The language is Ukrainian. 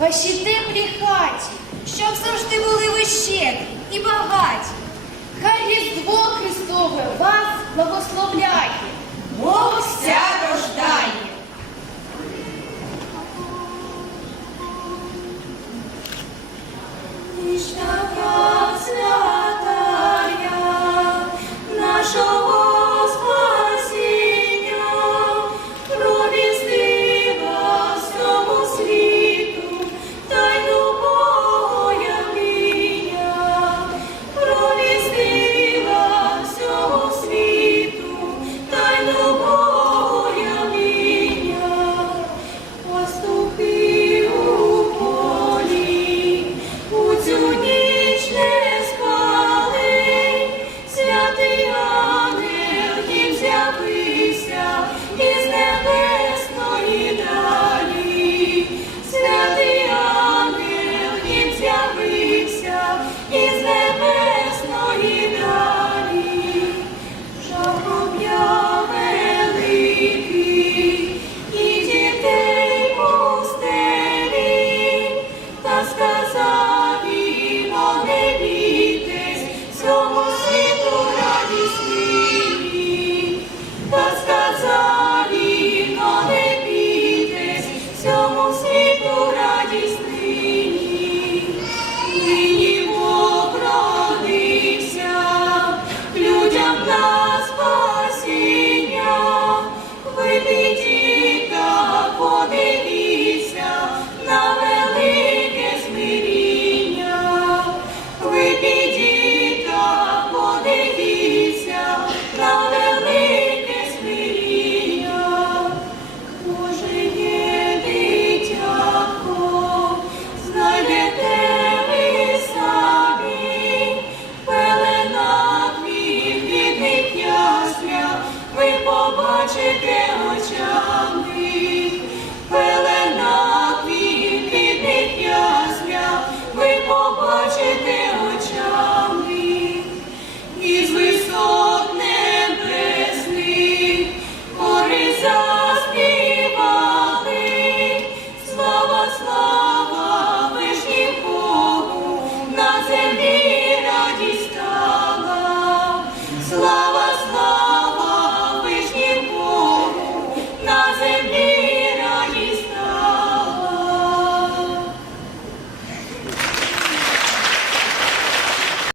ваші теплі хаті, щоб завжди були вище і багаті. Хай різдво Христове вас благословляє. світу радість нині. побачити очах.